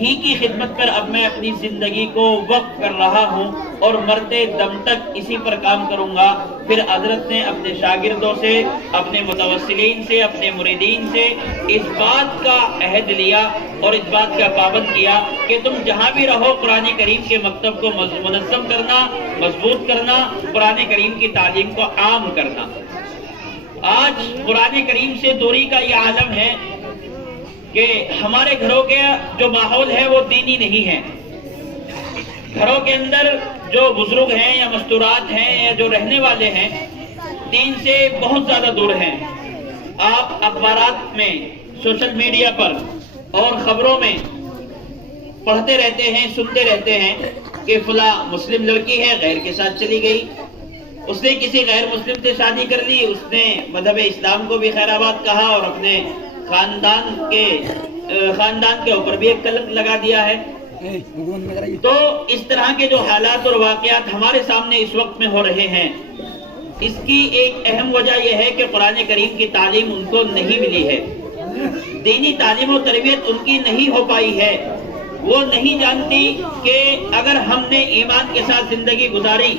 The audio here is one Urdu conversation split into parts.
ہی کی خدمت پر اب میں اپنی زندگی کو وقف کر رہا ہوں اور مرتے دم تک اسی پر کام کروں گا۔ پھر حضرت نے اپنے شاگردوں سے، اپنے متوسلین سے، اپنے مریدین سے اس بات کا عہد لیا اور اس بات کا پابند کیا کہ تم جہاں بھی رہو قرآن کریم کے مکتب کو منظم کرنا، مضبوط کرنا، قرآن کریم کی تعلیم کو عام کرنا۔ آج قرآن کریم سے دوری کا یہ عالم ہے کہ ہمارے گھروں کے جو ماحول ہے وہ دینی نہیں ہے۔ گھروں کے اندر جو بزرگ ہیں یا مستورات ہیں یا جو رہنے والے ہیں دین سے بہت زیادہ دور ہیں۔ آپ اخبارات میں، سوشل میڈیا پر اور خبروں میں پڑھتے رہتے ہیں، سنتے رہتے ہیں کہ فلاں مسلم لڑکی ہے غیر کے ساتھ چلی گئی، اس نے کسی غیر مسلم سے شادی کر لی، اس نے مذہب اسلام کو بھی خیر آباد کہا اور اپنے خاندان کے اوپر بھی ایک کلنک لگا دیا ہے۔ تو اس طرح کے جو حالات اور واقعات ہمارے سامنے اس وقت میں ہو رہے ہیں، اس کی ایک اہم وجہ یہ ہے کہ قرآن کریم کی تعلیم ان کو نہیں ملی ہے، دینی تعلیم و تربیت ان کی نہیں ہو پائی ہے۔ وہ نہیں جانتی کہ اگر ہم نے ایمان کے ساتھ زندگی گزاری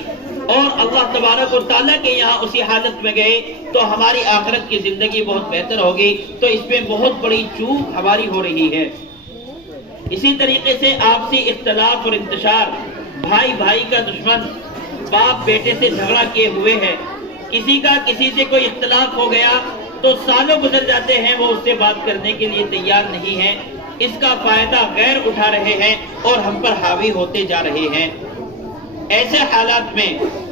اور اللہ تبارک و تعالیٰ کے یہاں اسی حالت میں گئے تو ہماری آخرت کی زندگی بہت بہتر ہوگی۔ تو اس میں بہت بڑی چوک ہماری ہو رہی ہے۔ اسی طریقے سے آپسی اختلاف اور انتشار، بھائی بھائی کا دشمن، باپ بیٹے سے جھگڑا کیے ہوئے ہے، کسی کا کسی سے کوئی اختلاف ہو گیا تو سالوں گزر جاتے ہیں وہ اس سے بات کرنے کے لیے تیار نہیں ہیں، اس کا فائدہ غیر اٹھا رہے ہیں اور ہم پر حاوی ہوتے جا رہے ہیں۔ ایسے حالات میں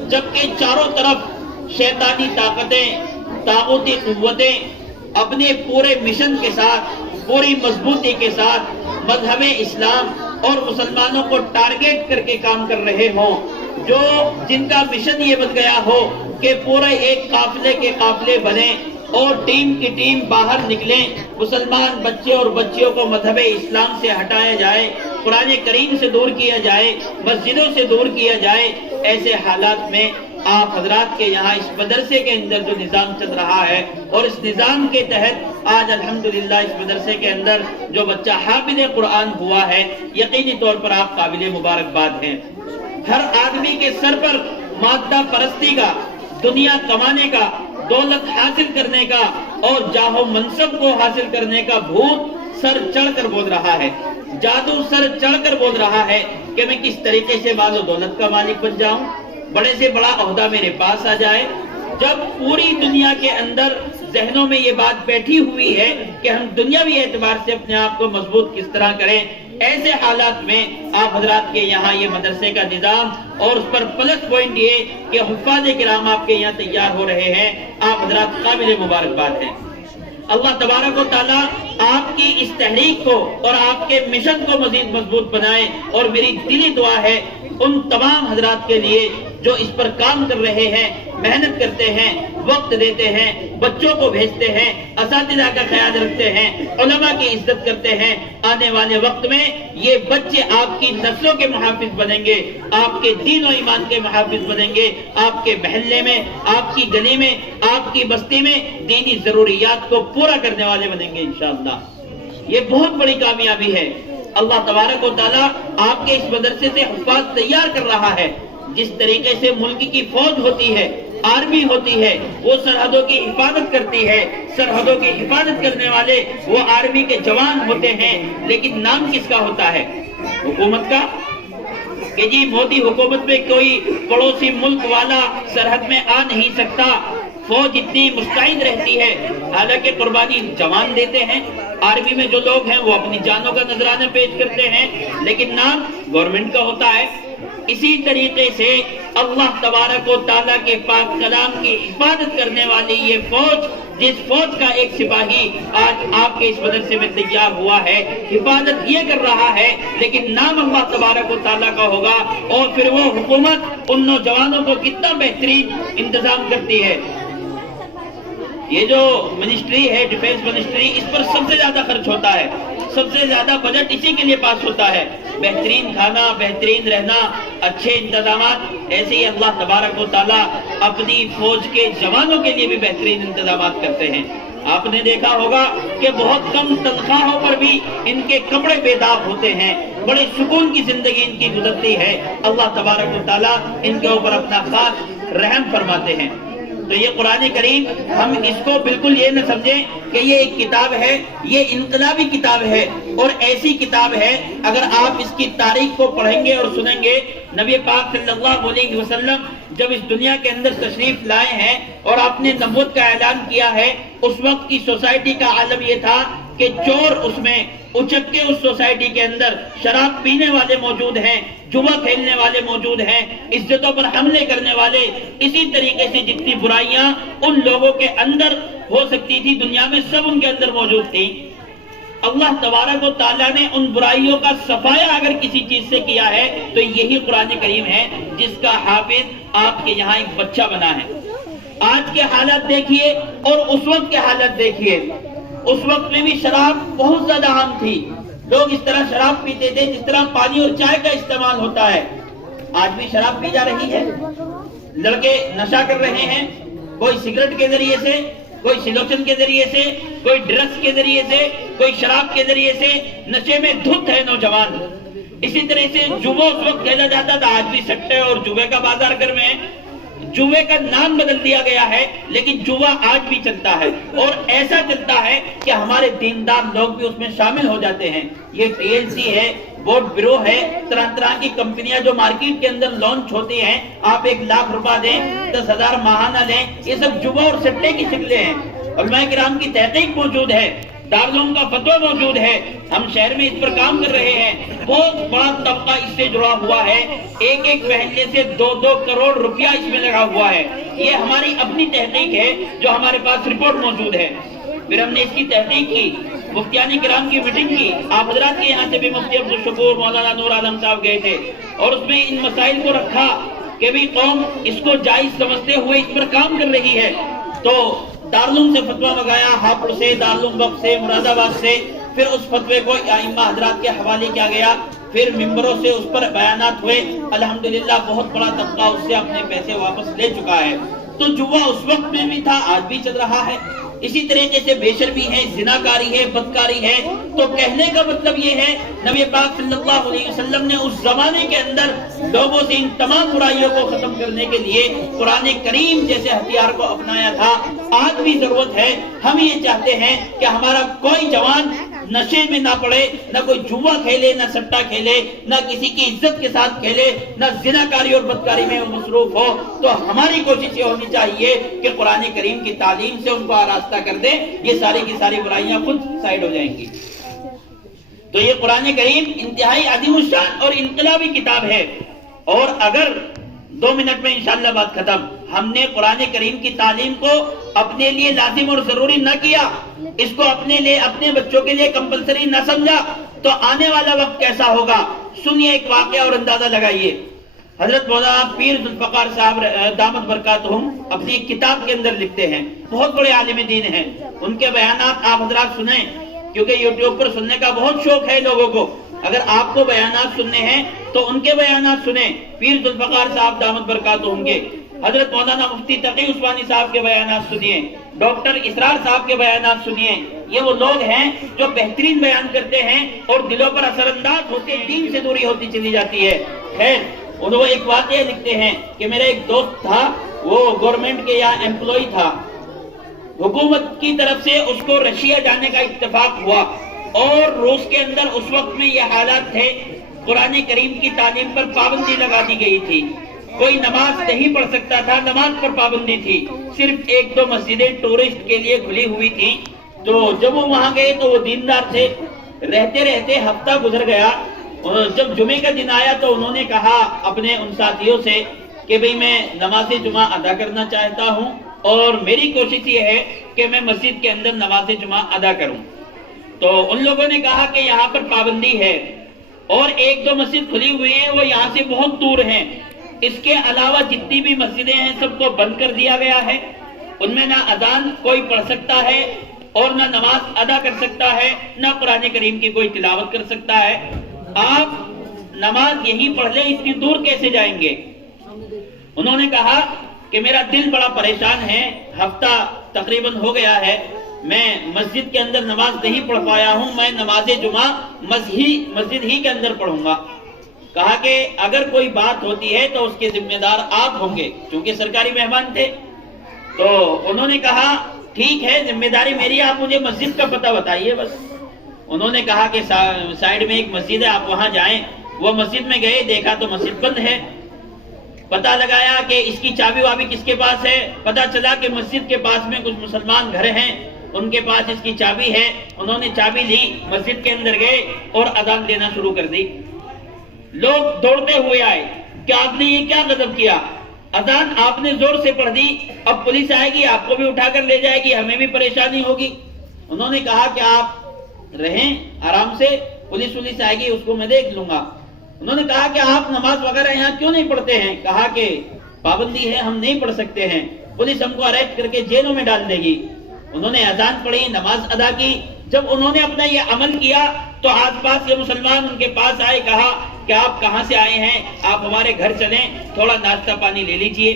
جبکہ چاروں طرف شیطانی طاقتیں، طاغوتی قوتیں اپنے پورے مشن کے ساتھ، پوری مضبوطی کے ساتھ مذہب اسلام اور مسلمانوں کو ٹارگیٹ کر کے کام کر رہے ہوں، جن کا مشن یہ بن گیا ہو کہ پورے ایک قافلے کے قافلے بنے اور ٹیم کی ٹیم باہر نکلیں، مسلمان بچے اور بچیوں کو مذہب اسلام سے ہٹایا جائے، قرآن کریم سے دور کیا جائے، مسجدوں سے دور کیا جائے۔ ایسے حالات میں آپ حضرات کے یہاں اس مدرسے کے اندر جو نظام چل رہا ہے اور اس نظام کے تحت آج الحمدللہ اس مدرسے کے اندر جو بچہ حافظ قرآن ہوا ہے، یقینی طور پر آپ قابل مبارکباد ہیں۔ ہر آدمی کے سر پر مادہ پرستی کا، دنیا کمانے کا، دولت حاصل کرنے کا اور جاہ و منصب کو حاصل کرنے کا بھوت سر چڑھ کر بول رہا ہے، جادو سر چڑھ کر بول رہا ہے کہ میں کس طریقے سے مال و دولت کا مالک بن جاؤں، بڑے سے بڑا عہدہ میرے پاس آ جائے۔ جب پوری دنیا کے اندر ذہنوں میں یہ بات بیٹھی ہوئی ہے کہ ہم دنیاوی اعتبار سے اپنے آپ کو مضبوط کس طرح کریں، ایسے حالات میں آپ حضرات کے یہاں یہ مدرسے کا نظام اور اس پر پلس پوائنٹ یہ کہ حفاظ کرام آپ کے یہاں تیار ہو رہے ہیں، آپ حضرات قابل مبارکباد ہیں۔ اللہ تبارک و تعالیٰ آپ کی اس تحریک کو اور آپ کے مشن کو مزید مضبوط بنائے، اور میری دلی دعا ہے ان تمام حضرات کے لیے جو اس پر کام کر رہے ہیں، محنت کرتے ہیں، وقت دیتے ہیں، بچوں کو بھیجتے ہیں، اساتذہ کا خیال رکھتے ہیں، علماء کی عزت کرتے ہیں۔ آنے والے وقت میں یہ بچے آپ کی نسلوں کے محافظ بنیں گے، آپ کے دین و ایمان کے محافظ بنیں گے، آپ کے محلے میں، آپ کی گلی میں، آپ کی بستی میں دینی ضروریات کو پورا کرنے والے بنیں گے انشاءاللہ۔ یہ بہت بڑی کامیابی ہے۔ اللہ تبارک و تعالیٰ آپ کے اس مدرسے سے حفاظ تیار کر رہا ہے۔ جس طریقے سے ملک کی فوج ہوتی ہے، آرمی ہوتی ہے، وہ سرحدوں کی حفاظت کرتی ہے، سرحدوں کی حفاظت کرنے والے وہ آرمی کے جوان ہوتے ہیں، لیکن نام کس کا ہوتا ہے؟ حکومت کا، کہ جی مودی حکومت میں کوئی پڑوسی ملک والا سرحد میں آ نہیں سکتا، فوج اتنی مستعد رہتی ہے، حالانکہ قربانی جوان دیتے ہیں۔ آرمی میں جو لوگ ہیں وہ اپنی جانوں کا نذرانہ پیش کرتے ہیں، لیکن نام گورنمنٹ کا ہوتا ہے۔ اسی طریقے سے اللہ تبارک و تعالیٰ کے پاک کلام کی حفاظت کرنے والی یہ فوج، جس فوج کا ایک سپاہی آج آپ کے اس مدرسے میں تیار ہوا ہے، حفاظت یہ کر رہا ہے لیکن نام اللہ تبارک و تعالیٰ کا ہوگا، اور پھر وہ حکومت ان نوجوانوں کو کتنا بہترین انتظام کرتی ہے۔ یہ جو منسٹری ہے، ڈیفینس منسٹری، اس پر سب سے زیادہ خرچ ہوتا ہے، سب سے زیادہ بجٹ اسی کے لیے پاس ہوتا ہے۔ بہترین کھانا، بہترین رہنا، اچھے انتظامات، ایسے ہی اللہ تبارک و تعالیٰ اپنی فوج کے جوانوں کے لیے بھی بہترین انتظامات کرتے ہیں۔ آپ نے دیکھا ہوگا کہ بہت کم تنخواہوں پر بھی ان کے کپڑے بے داغ ہوتے ہیں، بڑے سکون کی زندگی ان کی گزرتی ہے۔ اللہ تبارک و تعالیٰ ان کے اوپر اپنا خاص رحم فرماتے ہیں۔ تو یہ قرآن کریم، ہم اس کو بالکل یہ نہ سمجھیں کہ یہ ایک کتاب ہے، یہ انقلابی کتاب ہے اور ایسی کتاب ہے اگر آپ اس کی تاریخ کو پڑھیں گے اور سنیں گے، نبی پاک صلی اللہ علیہ وسلم جب اس دنیا کے اندر تشریف لائے ہیں اور آپ نے نبوت کا اعلان کیا ہے، اس وقت کی سوسائٹی کا عالم یہ تھا کہ چور اس میں اچک کے اس سوسائٹی کے اندر شراب پینے والے موجود ہیں، جوا کھیلنے والے موجود ہیں، عزتوں پر حملے کرنے والے، اسی طریقے سے جتنی برائیاں ان لوگوں کے اندر ہو سکتی تھی دنیا میں، سب ان کے اندر موجود تھی۔ اللہ تبارک و تعالیٰ نے ان برائیوں کا صفایا اگر کسی چیز سے کیا ہے تو یہی قرآن کریم ہے، جس کا حافظ آپ کے یہاں ایک بچہ بنا ہے۔ آج کے حالات دیکھیے اور اس وقت کے حالات دیکھیے۔ اس وقت میں بھی شراب بہت زیادہ عام تھی، لوگ اس طرح شراب پیتے تھے جس طرح پانی اور چائے کا استعمال ہوتا ہے۔ آج بھی شراب پی جا رہی ہے، لڑکے نشہ کر رہے ہیں، کوئی سگریٹ کے ذریعے سے، کوئی سلوچن کے ذریعے سے، کوئی ڈرگس کے ذریعے سے، کوئی شراب کے ذریعے سے نشے میں دھت ہے نوجوان۔ اسی طرح سے جوا اس وقت کھیلا جاتا تھا، آج بھی سٹے اور جوے کا بازار گھر میں ہے۔ جوے کا نام بدل دیا گیا ہے لیکن جوا آج بھی چلتا ہے اور ایسا چلتا ہے کہ ہمارے دیندار لوگ بھی اس میں شامل ہو جاتے ہیں۔ یہ TLC ہے، بورڈ برو ہے، طرح طرح کی کمپنیاں جو مارکیٹ کے اندر لانچ ہوتی ہیں، آپ 1 لاکھ روپہ دیں، 10,000 ماہانہ دیں، یہ سب جوا اور سٹے کی شکلیں ہیں۔ علماء کرام کی تحقیق موجود ہے، دارالعلوم کا فتویٰ موجود ہے، ہم شہر میں اس پر کام کر رہے ہیں۔ بہت بڑا طبقہ اس سے جڑا ہوا ہے، ایک محلے سے 2 کروڑ روپیہ اس میں لگا ہوا ہے۔ یہ ہماری اپنی تحقیق ہے جو ہمارے پاس رپورٹ موجود ہے۔ پھر ہم نے اس کی تحقیق کی، مفتیان کرام کی میٹنگ کی، آپ حضرات کے یہاں سے بھی مفتی عبدالشکور مولانا نور عالم صاحب گئے تھے اور اس میں ان مسائل کو رکھا کہ بھی قوم اس کو جائز سمجھتے ہوئے اس پر کام کر رہی ہے۔ تو دارالعلوم سے فتویٰ منگایا، ہاپوڑ سے، دارالعلوم وقف سے، مراد آباد سے، پھر اس فتوے کو ائمہ حضرات کے حوالے کیا گیا، پھر ممبروں سے اس پر بیانات ہوئے۔ الحمدللہ بہت بڑا طبقہ اس سے اپنے پیسے واپس لے چکا ہے۔ تو جوا اس وقت میں بھی تھا، آج بھی چل رہا ہے۔ اسی طریقے سے بے شرمی ہے، زناکاری ہے، بدکاری ہے۔ تو کہنے کا مطلب یہ ہے، نبی پاک صلی اللہ علیہ وسلم نے اس زمانے کے اندر لوگوں سے ان تمام برائیوں کو ختم کرنے کے لیے قرآن کریم جیسے ہتھیار کو اپنایا تھا۔ آج بھی ضرورت ہے، ہم یہ چاہتے ہیں کہ ہمارا کوئی جوان نشے میں نہ پڑے، نہ کوئی جوا کھیلے، نہ سٹا کھیلے، نہ کسی کی عزت کے ساتھ کھیلے، نہ زناکاری اور بدکاری میں مصروف ہو۔ تو ہماری کوشش یہ ہونی چاہیے کہ قرآن کریم کی تعلیم سے ان کو آراستہ کر دیں، یہ ساری کی ساری برائیاں خود سائڈ ہو جائیں گی۔ تو یہ قرآن کریم انتہائی عظیم الشان اور انقلابی کتاب ہے، اور اگر 2 منٹ میں انشاءاللہ بات ختم، ہم نے قرآن کریم کی تعلیم کو اپنے لیے لازم اور ضروری نہ کیا، اس کو اپنے لیے، اپنے بچوں کے لیے کمپلسری نہ سمجھا، تو آنے والا وقت کیسا ہوگا؟ سنیے ایک واقعہ اور اندازہ لگائیے۔ حضرت مولانا پیر ذوالفقار صاحب دامت برکاتہم اپنی ایک کتاب کے اندر لکھتے ہیں، بہت بڑے عالم دین ہیں، ان کے بیانات آپ حضرات سنیں، کیونکہ یوٹیوب پر سننے کا بہت شوق ہے لوگوں کو۔ اگر آپ کو بیانات سننے ہیں تو ان کے بیانات سنیں، پیر ذوالفقار صاحب دامت برکاتہم کے، حضرت مولانا مفتی تقی عثمانی صاحب کے بیانات سنیے، ڈاکٹر اسرار صاحب کے بیانات سنیے۔ یہ وہ لوگ ہیں جو بہترین بیان کرتے ہیں اور دلوں پر اثر انداز ہوتے ہیں، دین سے دوری ہوتی چلی جاتی ہے۔ خیر، انہوں ایک واقعہ لکھتے ہیں کہ میرا ایک دوست تھا، وہ گورنمنٹ کے یا امپلائی تھا، حکومت کی طرف سے اس کو رشیا جانے کا اتفاق ہوا، اور روس کے اندر اس وقت میں یہ حالات تھے، قرآن کریم کی تعلیم پر پابندی لگا دی گئی تھی، کوئی نماز نہیں پڑھ سکتا تھا، نماز پر پابندی تھی، صرف 1-2 مسجدیں ٹورسٹ کے لیے کھلی ہوئی تھی۔ تو جب وہ وہاں گئے تو وہ دیندار تھے، رہتے رہتے ہفتہ گزر گیا، جب جمعے کا دن آیا تو انہوں نے کہا اپنے ان ساتھیوں سے کہ بھئی میں نماز جمعہ ادا کرنا چاہتا ہوں اور میری کوشش یہ ہے کہ میں مسجد کے اندر نماز جمعہ ادا کروں۔ تو ان لوگوں نے کہا کہ یہاں پر پابندی ہے اور 1-2 مسجد کھلی ہوئی ہیں، وہ یہاں سے بہت دور ہیں، اس کے علاوہ جتنی بھی مسجدیں ہیں سب کو بند کر دیا گیا ہے، ان میں نہ اذان کوئی پڑھ سکتا ہے اور نہ نماز ادا کر سکتا ہے، نہ قرآن کریم کی کوئی تلاوت کر سکتا ہے، آپ نماز یہیں پڑھ لیں، اتنی دور کیسے جائیں گے؟ انہوں نے کہا کہ میرا دل بڑا پریشان ہے، ہفتہ تقریباً ہو گیا ہے میں مسجد کے اندر نماز نہیں پڑھ پایا ہوں، میں نماز جمعہ مسجد ہی کے اندر پڑھوں گا۔ کہا کہ اگر کوئی بات ہوتی ہے تو اس کے ذمہ دار آپ ہوں گے، چونکہ سرکاری مہمان تھے۔ تو انہوں نے کہا ٹھیک ہے، ذمہ داری میری، آپ مجھے مسجد کا پتہ بتائیے بس۔ انہوں نے کہا کہ سائیڈ میں ایک مسجد ہے، آپ وہاں جائیں۔ وہ مسجد میں گئے، دیکھا تو مسجد بند ہے۔ پتہ لگایا کہ اس کی چابی وابی کس کے پاس ہے، پتہ چلا کہ مسجد کے پاس میں کچھ مسلمان گھر ہیں، ان کے پاس اس کی چابی ہے۔ انہوں نے چابی لی، مسجد کے اندر گئے اور اذان دینا شروع کر دی۔ لوگ دوڑتے ہوئے آئے کہ آپ نے یہ کیا غضب کیا، اذان آپ نے زور سے پڑھ دی، اب پولیس آئے گی، آپ کو بھی اٹھا کر لے جائے گی، ہمیں بھی پریشانی ہوگی۔ انہوں نے کہا کہ آپ رہیں آرام سے، پولیس آئے گی اس کو میں دیکھ لوں گا۔ انہوں نے کہا کہ آپ نماز وغیرہ یہاں کیوں نہیں پڑھتے ہیں؟ کہا کہ پابندی ہے، ہم نہیں پڑھ سکتے ہیں، پولیس ہم کو اریسٹ کر کے جیلوں میں ڈال دے گی۔ انہوں نے اذان پڑھی، نماز ادا کی۔ جب انہوں نے اپنا یہ عمل کیا تو آس پاس کے مسلمان ان کے پاس آئے، کہا کہ آپ کہاں سے آئے ہیں، آپ ہمارے گھر چلیں، تھوڑا ناشتہ پانی لے لیجئے۔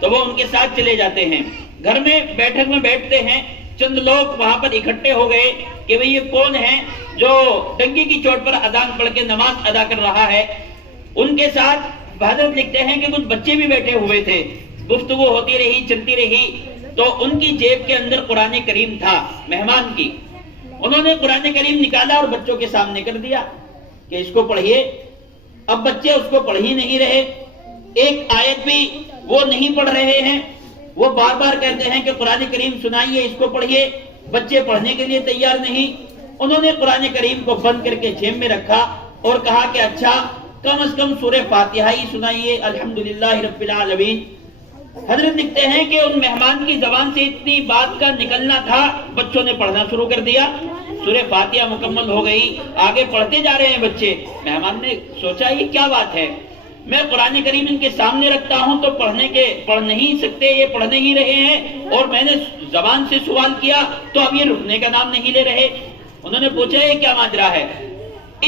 تو وہ ان کے ساتھ چلے جاتے ہیں، گھر میں بیٹھک میں بیٹھتے ہیں۔ چند لوگ وہاں پر اکٹھے ہو گئے کہ بھئی یہ کون ہے جو ڈنگی کی چوٹ پر اذان پڑھ کے نماز ادا کر رہا ہے۔ ان کے ساتھ حضرت لکھتے ہیں کہ کچھ بچے بھی بیٹھے ہوئے تھے، گفتگو ہوتی رہی، چلتی رہی۔ تو ان کی جیب کے اندر قرآن کریم تھا مہمان کی، انہوں نے قرآن کریم نکالا اور بچوں کے سامنے کر دیا کہ اس کو پڑھیے۔ اب بچے اس کو پڑھ ہی نہیں رہے، ایک آیت بھی وہ نہیں پڑھ رہے ہیں، وہ بار بار کہتے ہیں کہ قرآن کریم سنائیے، اس کو پڑھیے، بچے پڑھنے کے لیے تیار نہیں۔ انہوں نے قرآن کریم کو بند کر کے جیب میں رکھا اور کہا کہ اچھا کم از کم سورہ فاتحہ ہی سنائیے، الحمدللہ رب العالمین۔ حضرت لکھتے ہیں کہ ان مہمان کی زبان سے اتنی بات کا نکلنا تھا، بچوں نے پڑھنا شروع کر دیا، سورہ فاتحہ مکمل ہو گئی، آگے پڑھتے جا رہے ہیں بچے۔ مہمان نے سوچا یہ کیا بات ہے، میں قرآن کریم ان کے سامنے رکھتا ہوں تو پڑھ نہیں سکتے، یہ پڑھ نہیں رہے ہیں، اور میں نے زبان سے سوال کیا تو اب یہ رکنے کا نام نہیں لے رہے۔ انہوں نے پوچھا یہ کیا ماجرا ہے؟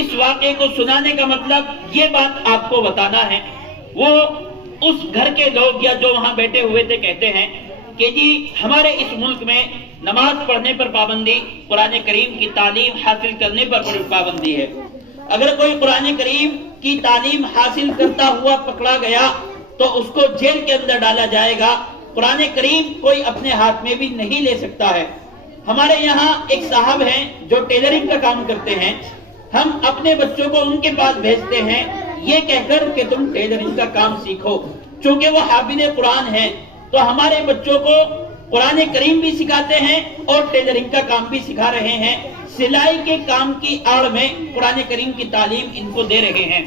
اس واقعے کو سنانے کا مطلب یہ بات آپ کو بتانا ہے۔ وہ اس گھر کے لوگ یا جو وہاں بیٹھے ہوئے تھے کہتے ہیں کہ جی ہمارے اس ملک میں نماز پڑھنے پر پابندی، قرآن کریم کی تعلیم حاصل کرنے پر پابندی ہے۔ اگر کوئی قرآن کریم کی تعلیم حاصل کرتا ہوا پکڑا گیا تو اس کو جیل کے اندر ڈالا جائے گا۔ قرآن کریم کوئی اپنے ہاتھ میں بھی نہیں لے سکتا ہے۔ ہمارے یہاں ایک صاحب ہیں جو ٹیلرنگ کا کام کرتے ہیں، ہم اپنے بچوں کو ان کے پاس بھیجتے ہیں یہ کہہ کر کہ تم ٹیلرنگ کا کام سیکھو، چونکہ وہ حافظ قرآن ہیں تو ہمارے بچوں کو قرآن کریم بھی سکھاتے ہیں اور ٹیلرنگ کا کام بھی سکھا رہے ہیں، سلائی کے کام کی آڑ میں قرآن کریم کی تعلیم ان کو دے رہے ہیں۔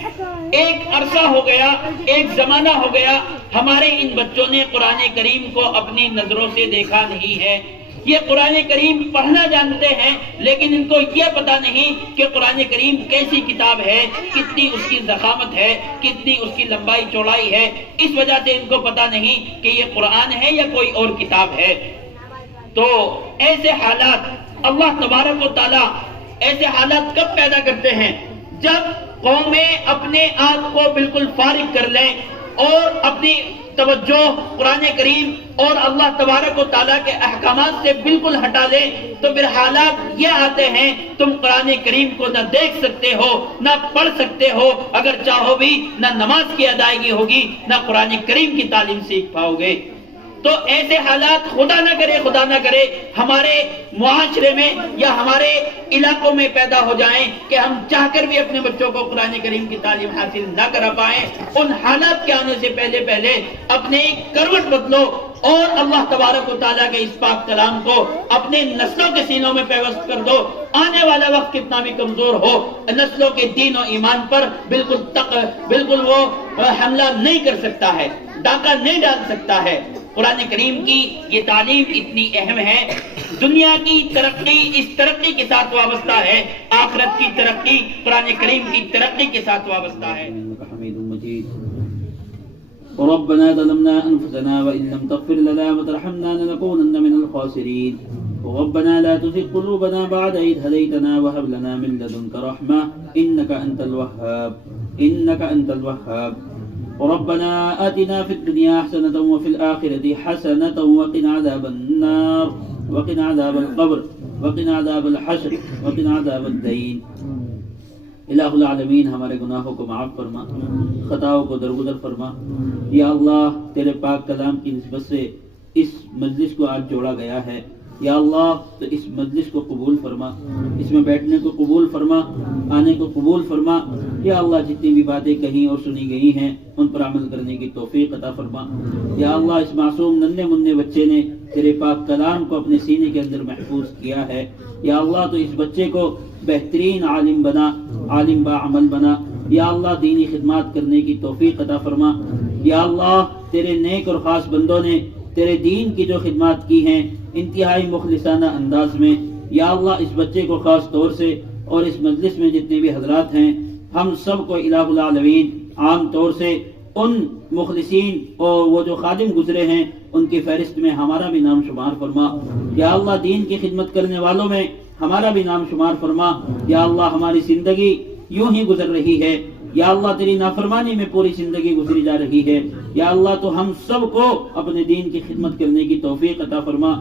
ایک عرصہ ہو گیا، ایک زمانہ ہو گیا، ہمارے ان بچوں نے قرآن کریم کو اپنی نظروں سے دیکھا نہیں ہے۔ یہ قرآن کریم پڑھنا جانتے ہیں لیکن ان کو یہ پتا نہیں کہ قرآن کریم کیسی کتاب ہے، کتنی اس کی ضخامت ہے، کتنی اس کی لمبائی چوڑائی ہے۔ اس وجہ سے ان کو پتا نہیں کہ یہ قرآن ہے یا کوئی اور کتاب ہے۔ تو ایسے حالات اللہ تبارک و تعالی ایسے حالات کب پیدا کرتے ہیں؟ جب قومیں اپنے آپ کو بالکل فارغ کر لیں اور اپنی توجہ قرآن کریم اور اللہ تبارک و تعالیٰ کے احکامات سے بالکل ہٹا لیں تو پھر حالات یہ آتے ہیں تم قرآن کریم کو نہ دیکھ سکتے ہو، نہ پڑھ سکتے ہو، اگر چاہو بھی نہ نماز کی ادائیگی ہوگی، نہ قرآن کریم کی تعلیم سیکھ پاؤ گے۔ تو ایسے حالات خدا نہ کرے ہمارے معاشرے میں یا ہمارے علاقوں میں پیدا ہو جائیں کہ ہم چاہ کر بھی اپنے بچوں کو قرآن کریم کی تعلیم حاصل نہ کرا پائیں۔ ان حالات کے آنے سے پہلے اپنے کروٹ بدلو اور اللہ تبارک و تعالیٰ کے اس پاک کلام کو اپنے نسلوں کے سینوں میں پیوست کر دو۔ آنے والا وقت کتنا بھی کمزور ہو، نسلوں کے دین و ایمان پر بالکل وہ حملہ نہیں کر سکتا ہے، ڈاکہ نہیں ڈال سکتا ہے۔ قرآن کریم کی یہ تعلیم اتنی اہم ہے، دنیا کی ترقی اس ترقی کے ساتھ وابستہ ہے، آخرت کی ترقی قرآن کریم کی ترقی کے ساتھ وابستہ ہے۔ ربنا ظلمنا أنفسنا وإن لم تغفر لنا وترحمنا لنكونن من الخاسرين ربنا لا تزغ قلوبنا بعد إذ هديتنا وهب لنا من لدنك رحمة إنك أنت الوهاب ربنا آتنا في الدنيا حسنة وفي الآخرة حسنة وقنا عذاب النار وقنا عذاب القبر وقنا عذاب الحشر وقنا عذاب الدین۔ الہ العالمین ہمارے گناہوں کو معاف فرما، خطاؤں کو درگزر فرما۔ یا اللہ تیرے پاک کلام کی نسبت سے اس مجلس کو آج جوڑا گیا ہے، یا اللہ تو اس مجلس کو قبول فرما، اس میں بیٹھنے کو قبول فرما، آنے کو قبول فرما۔ یا اللہ جتنی بھی باتیں کہیں اور سنی گئی ہیں ان پر عمل کرنے کی توفیق عطا فرما۔ یا اللہ اس معصوم ننھے منھے بچے نے تیرے پاک کلام کو اپنے سینے کے اندر محفوظ کیا ہے، یا اللہ تو اس بچے کو بہترین عالم بنا، عالم با عمل بنا۔ یا اللہ دینی خدمات کرنے کی توفیق عطا فرما۔ یا اللہ تیرے نیک اور خاص بندوں نے تیرے دین کی جو خدمات کی ہیں انتہائی مخلصانہ انداز میں، یا اللہ اس بچے کو خاص طور سے اور اس مجلس میں جتنے بھی حضرات ہیں ہم سب کو الہ العالمین عام طور سے ان مخلصین اور وہ جو خادم گزرے ہیں ان کی فہرست میں ہمارا بھی نام شمار فرما۔ یا اللہ دین کی خدمت کرنے والوں میں ہمارا بھی نام شمار فرما۔ یا اللہ ہماری زندگی یوں ہی گزر رہی ہے، یا اللہ تیری نافرمانی میں پوری زندگی گزری جا رہی ہے، یا اللہ تو ہم سب کو اپنے دین کی خدمت کرنے کی توفیق عطا فرما،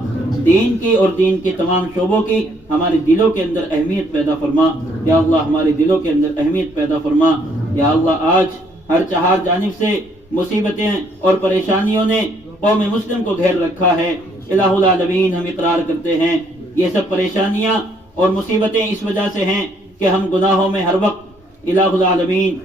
دین کی اور دین کے تمام شعبوں کی ہمارے دلوں کے اندر اہمیت پیدا فرما۔ یا اللہ ہمارے دلوں کے اندر اہمیت پیدا فرما۔ یا اللہ آج ہر چہار جانب سے مصیبتیں اور پریشانیوں نے قوم مسلم کو گھیر رکھا ہے، الہ العالمین ہم اقرار کرتے ہیں یہ سب پریشانیاں اور مصیبتیں اس وجہ سے ہیں کہ ہم گناہوں میں ہر وقت الہ العالمین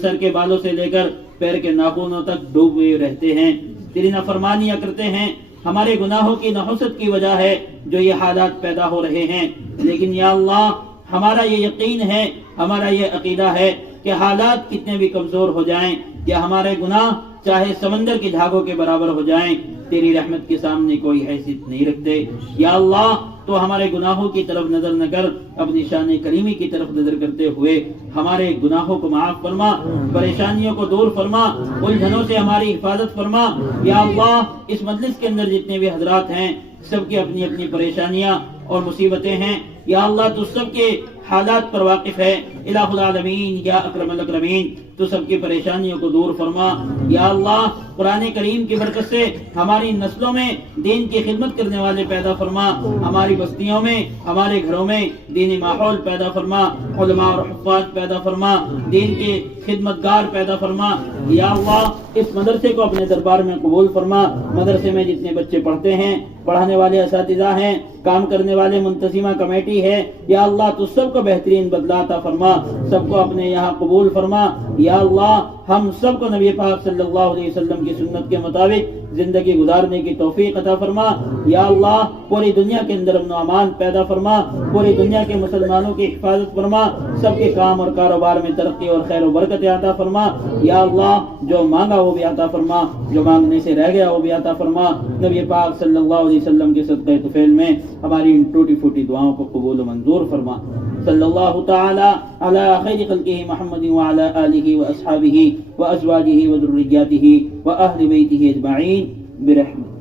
سر کے بالوں سے لے کر پیر کے ناخنوں تک ڈوبے رہتے ہیں، تیری نافرمانیاں کرتے ہیں۔ ہمارے گناہوں کی نحوست کی وجہ ہے جو یہ حالات پیدا ہو رہے ہیں، لیکن یا اللہ ہمارا یہ یقین ہے، ہمارا یہ عقیدہ ہے کہ حالات کتنے بھی کمزور ہو جائیں یا ہمارے گناہ چاہے سمندر کے جھاگوں کے برابر ہو جائیں، تیری رحمت کے سامنے کوئی حیثیت نہیں رکھتے۔ یا اللہ تو ہمارے گناہوں کی طرف نظر نہ کر، اپنی شان کریمی کی طرف نظر کرتے ہوئے ہمارے گناہوں کو معاف فرما، پریشانیوں کو دور فرما، الجھنوں سے ہماری حفاظت فرما۔ یا اللہ اس مجلس کے اندر جتنے بھی حضرات ہیں سب کی اپنی اپنی پریشانیاں اور مصیبتیں ہیں، یا اللہ تو سب کے حالات پر واقف ہے، الہ العالمین یا اکرم الاکرمین تو سب کی پریشانیوں کو دور فرما۔ یا اللہ قرآن کریم کی برکت سے ہماری نسلوں میں دین کی خدمت کرنے والے پیدا فرما، ہماری بستیوں میں ہمارے گھروں میں دینی ماحول پیدا فرما، علماء اور حفاظ پیدا فرما، دین کے خدمتگار پیدا فرما۔ یا اللہ اس مدرسے کو اپنے دربار میں قبول فرما، مدرسے میں جتنے بچے پڑھتے ہیں، پڑھانے والے اساتذہ ہیں، کام کرنے والے منتظمہ کمیٹی ہے، یا اللہ تو سب کو بہترین بدلہ عطا فرما، سب کو اپنے یہاں قبول فرما۔ یا اللہ ہم سب کو نبی پاک صلی اللہ علیہ وسلم کی سنت کے مطابق زندگی گزارنے کی توفیق عطا فرما۔ یا اللہ پوری دنیا کے اندر امن و امان پیدا فرما، پوری دنیا کے مسلمانوں کی حفاظت فرما، سب کے کام اور کاروبار میں ترقی اور خیر و برکت عطا فرما۔ یا اللہ جو مانگا وہ بھی عطا فرما، جو مانگنے سے رہ گیا وہ بھی عطا فرما۔ نبی پاک صلی اللہ علیہ وسلم کے صدقہ طفیل میں ہماری ان ٹوٹی پھوٹی دعاؤں کو قبول و منظور فرما۔ صلی اللہ تعالی علی خیر خلقہ محمد وعلی آلہ واصحابہ وازواجہ وذریاتہ واہل بیتہ اجمعین برحمتہ۔